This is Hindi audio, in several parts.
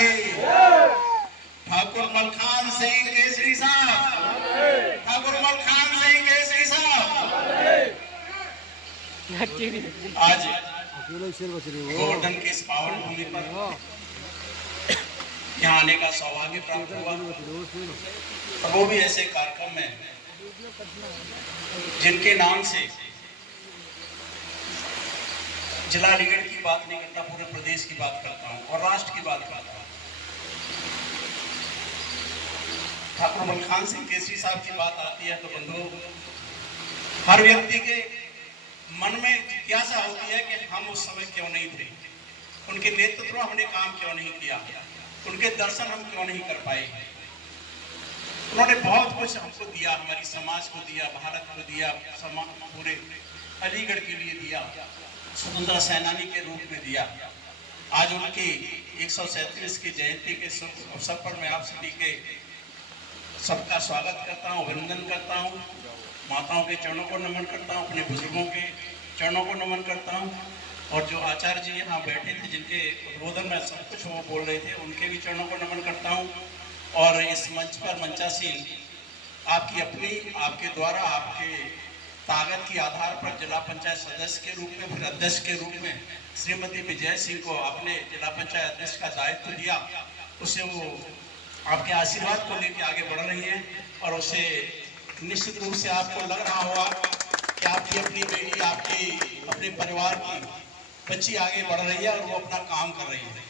की। ठाकुर मलखान सिंह केसरी साहब, ठाकुर मलखान सिंह केसरी साहब। आज गोवर्धन के इस पावन भूमि पर यहाँ आने का सौभाग्य प्राप्त हुआ, और वो भी ऐसे कार्यक्रम में जिनके नाम से जिला अलीगढ़ की बात नहीं करता, पूरे प्रदेश की बात करता हूँ और राष्ट्र की बात करता हूँ। ठाकुर मलखान सिंह केसरी साहब की बात आती है तो बंधुओं, हर व्यक्ति के मन में जिज्ञासा होती है कि हम उस समय क्यों नहीं थे, उनके नेतृत्व में हमने काम क्यों नहीं किया, उनके दर्शन हम क्यों नहीं कर पाए। उन्होंने बहुत कुछ हमको दिया, हमारी समाज को दिया, भारत को दिया, पूरे अलीगढ़ के लिए दिया, स्वतंत्रता सेनानी के रूप में दिया। आज उनकी 137 की जयंती के अवसर पर मैं आप सभी के सबका स्वागत करता हूँ, अभिनंदन करता हूँ, माताओं के चरणों को नमन करता हूँ, अपने बुजुर्गों के चरणों को नमन करता हूँ, और जो आचार्य जी यहाँ बैठे थे जिनके उद्बोधन में सब कुछ वो बोल रहे थे, उनके भी चरणों को नमन करता हूँ। और इस मंच पर मंचासीन आपकी अपनी, आपके द्वारा, आपके ताकत के आधार पर जिला पंचायत सदस्य के रूप में, फिर अध्यक्ष के रूप में श्रीमती विजय सिंह को आपने जिला पंचायत अध्यक्ष का दायित्व दिया, उसे वो आपके आशीर्वाद को लेकर आगे बढ़ रही है, और उसे निश्चित रूप से आपको लग रहा होगा कि आपकी अपनी बेटी, आपकी अपने परिवार की बच्ची आगे बढ़ रही है और वो अपना काम कर रही है।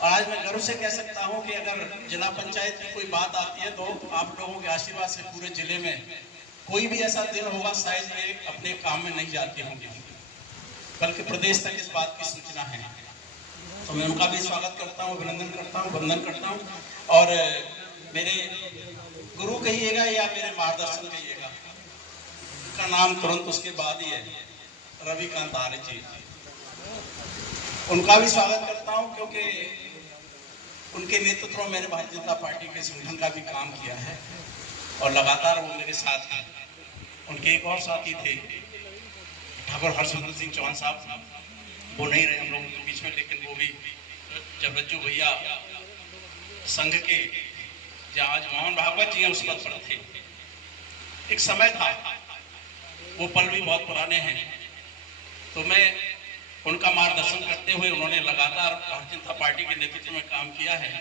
और आज मैं गर्व से कह सकता हूं कि अगर जिला पंचायत की कोई बात आती है तो आप लोगों के आशीर्वाद से पूरे जिले में कोई भी ऐसा दिन होगा शायद ये अपने काम में नहीं जाते होंगे, बल्कि प्रदेश तक इस बात की सूचना है। तो मैं उनका भी स्वागत करता हूँ, अभिनंदन करता हूँ, वंदन करता हूँ। और मेरे गुरु कहिएगा या मेरे मार्गदर्शन कहिएगा, उनका नाम तुरंत उसके बाद ही है, रविकांत आर्य जी। उनका भी स्वागत करता हूँ क्योंकि उनके नेतृत्व में मैंने भारतीय जनता पार्टी के संगठन का भी काम किया है और लगातार वो मेरे साथ हैं। उनके एक और साथी थे ठाकुर हर्षवर्धन सिंह चौहान साहब, वो नहीं रहे हम लोगों के बीच में, लेकिन वो भी जब रज्जू भैया संघ के जहाँ आज मोहन भागवत जी हैं उस पद पर थे, एक समय था, वो पल भी बहुत पुराने हैं। तो मैं उनका मार्गदर्शन करते हुए, उन्होंने लगातार भारतीय जनता पार्टी के नेतृत्व में काम किया है।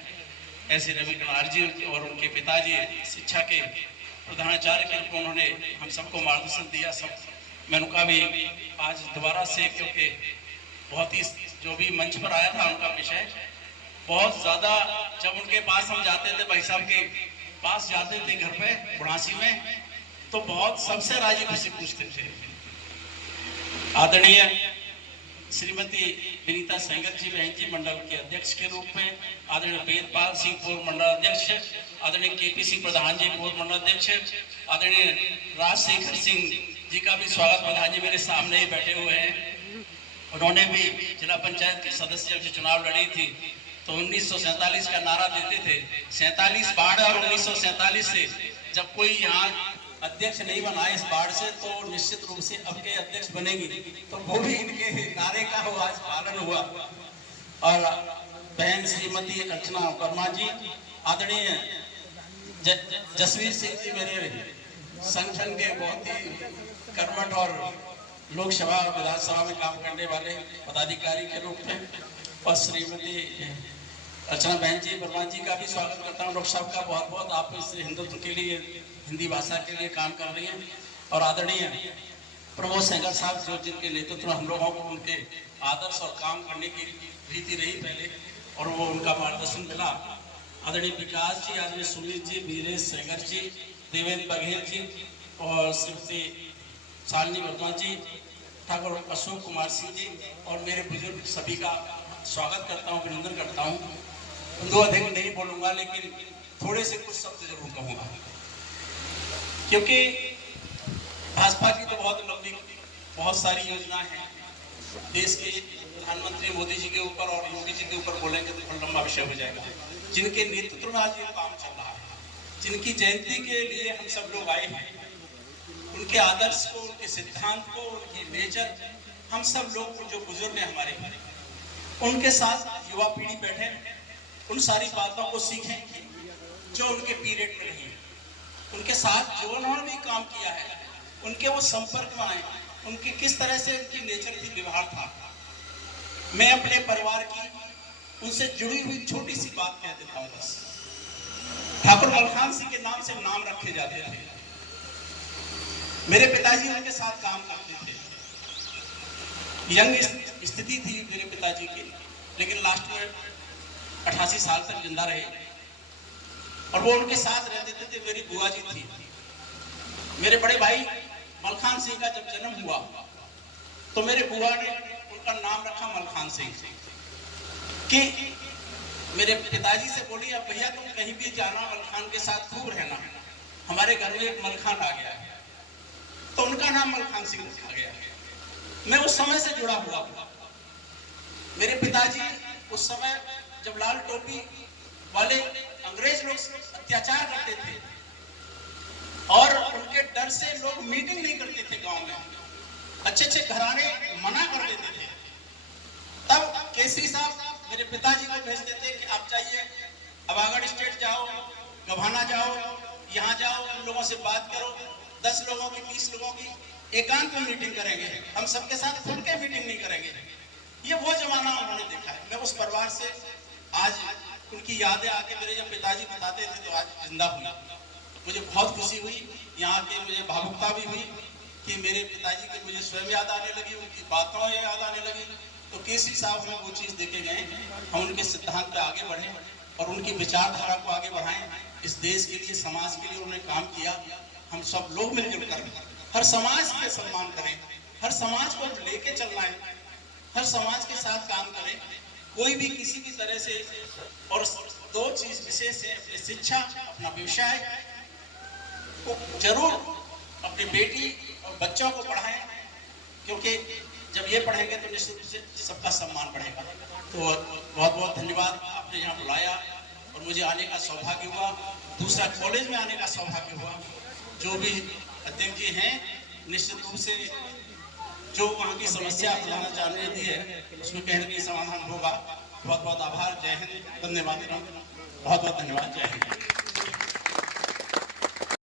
ऐसे रविकांत जी और उनके पिताजी शिक्षा के प्रधानाचार्य के रूप में उन्होंने हम सबको मार्गदर्शन दिया। सब मैं उनका भी आज दोबारा से, क्योंकि बहुत ही जो भी मंच पर आया था उनका विषय बहुत ज्यादा, जब उनके पास हम जाते थे, भाई साहब के पास जाते थे घर पे बुढ़ासी में, तो बहुत सबसे राजी खुशी पूछते थे। आदरणीय श्रीमती विनीता सेंगर जी बहन जी मंडल के अध्यक्ष के रूप में, आदरणीय वेदपाल सिंह पूर्व मंडल अध्यक्ष, आदरणीय केपी सिंह प्रधान जी पूर्व मंडल अध्यक्ष, आदरणीय राजशेखर सिंह जी का भी स्वागत। प्रधान जी मेरे सामने ही बैठे हुए हैं, उन्होंने भी जिला पंचायत के सदस्य जब चुनाव लड़ी थी तो 1947 का नारा देते थे, 47 बाढ़ और 1947 से जब कोई यहाँ अध्यक्ष नहीं बना इस बाढ़ से तो निश्चित रूप से अब के अध्यक्ष बनेगी, तो वो भी इनके नारे का हो आज पालन हुआ। और बहन श्रीमती अर्चना वर्मा जी, आदरणीय जसवीर सिंह जी मेरे संगठन के बहुत ही कर्मठ और लोकसभा और विधानसभा में काम करने वाले पदाधिकारी के रूप में, और श्रीमती अर्चना बहन जी वर्मा जी का भी स्वागत करता हूँ। डॉक्टर साहब का बहुत बहुत, आप इस हिंदुत्व के लिए, हिंदी भाषा के लिए काम कर रही हैं। और आदरणीय प्रमोद सेंगर साहब जो जिनके नेतृत्व में हम लोगों को उनके आदर्श और काम करने की रीति रही पहले, और वो उनका मार्गदर्शन मिला। आदरणीय विकास जी, आदरणीय सुनील जी, वीरेश सेंगर जी, देवेंद्र बघेल जी और श्रीमती शालिनी वर्मा जी, ठाकुर अशोक कुमार सिंह जी और मेरे बुजुर्ग सभी का स्वागत करता हूँ, अभिनंदन करता हूँ। दो अधिक नहीं बोलूँगा, लेकिन थोड़े से कुछ शब्द जरूर कहूँगा, क्योंकि भाजपा की तो बहुत सारी योजना है। देश के प्रधानमंत्री मोदी जी के ऊपर और योगी जी के ऊपर बोलेंगे तो बहुत लंबा विषय हो जाएगा। जिनके नेतृत्व में आज ये काम चल रहा है, जिनकी जयंती के लिए हम सब लोग आए हैं, उनके आदर्श को, उनके सिद्धांत को, उनकी नेचर, हम सब लोग जो बुजुर्ग हैं हमारे, उनके साथ युवा पीढ़ी बैठे उन सारी बातों को सीखें जो उनके पीरियड में रही, उनके साथ जो उन्होंने भी काम किया है, उनके वो संपर्क में आए, उनकी किस तरह से उनकी नेचर थी, व्यवहार था। मैं अपने परिवार की उनसे जुड़ी हुई छोटी सी बात कह देता हूँ बस। ठाकुर मलखान सिंह के नाम से नाम रखे जाते थे। मेरे पिताजी उनके साथ काम करते थे। यंग स्थिति थी मेरे पिताजी की, लेकिन लास्ट में 88 साल तक जिंदा रहे और वो उनके साथ रहते थे। मेरी बुआ जी थी। मेरे बड़े भाई मलखान सिंह का जब जन्म हुआ तो मेरे बुआ ने उनका नाम रखा मलखान सिंह कि मेरे पिताजी से बोली, अब भैया तुम कहीं भी जाना, मलखान के साथ खूब रहना, हमारे घर में एक मलखान आ गया है, तो उनका नाम मलखान सिंह रखा गया। मैं उस समय से जुड़ा हुआ हूं। मेरे पिताजी उस समय जब लाल टोपी वाले अंग्रेज लोग अत्याचार करते थे और उनके डर से लोग मीटिंग नहीं करते थे गांव में, अच्छे अच्छे घराने मना कर देते थे, तब केसरी साहब मेरे पिताजी को भेजते थे कि आप जाइए, अबागढ़ स्टेट जाओ, गभाना जाओ, यहाँ जाओ, उन लोगों से बात करो, 10 लोगों की 20 लोगों की एकांत में मीटिंग करेंगे, हम सबके साथ खुल के मीटिंग नहीं करेंगे। ये वो जमाना उन्होंने देखा है। मैं उस परिवार से आज उनकी यादें आके मेरे जब पिताजी बताते थे तो आज जिंदा हुई। मुझे बहुत खुशी हुई, यहाँ के मुझे भावुकता भी हुई कि मेरे पिताजी की मुझे स्वयं याद आने लगी, उनकी बातों याद आने लगी। तो केसरी साहब हमें वो चीज़ देके गए, हम उनके सिद्धांत पे आगे बढ़े और उनकी विचारधारा को आगे बढ़ाएं। इस देश के लिए, समाज के लिए उन्होंने काम किया। हम सब लोग मिलजुल कर हर समाज के सम्मान करें, हर समाज को लेके चलना है, हर समाज के साथ काम करें। कोई भी किसी भी तरह से, और 2 चीज विशेष है, अपनी शिक्षा, अपना व्यवसाय को जरूर अपनी बेटी और बच्चों को पढ़ाएं, क्योंकि जब ये पढ़ेंगे तो निश्चित रूप से सबका सम्मान बढ़ेगा। तो बहुत बहुत धन्यवाद, आपने यहाँ बुलाया और मुझे आने का सौभाग्य हुआ, दूसरा कॉलेज में आने का सौभाग्य हुआ। जो भी अध्यक्ष जी हैं, निश्चित रूप से जो वहाँ की समस्या फैलाना चाहने दी है उसमें कहीं ना कहीं समाधान होगा। बहुत बहुत आभार। जय हिंद, धन्यवाद, बहुत बहुत धन्यवाद। जय हिंद।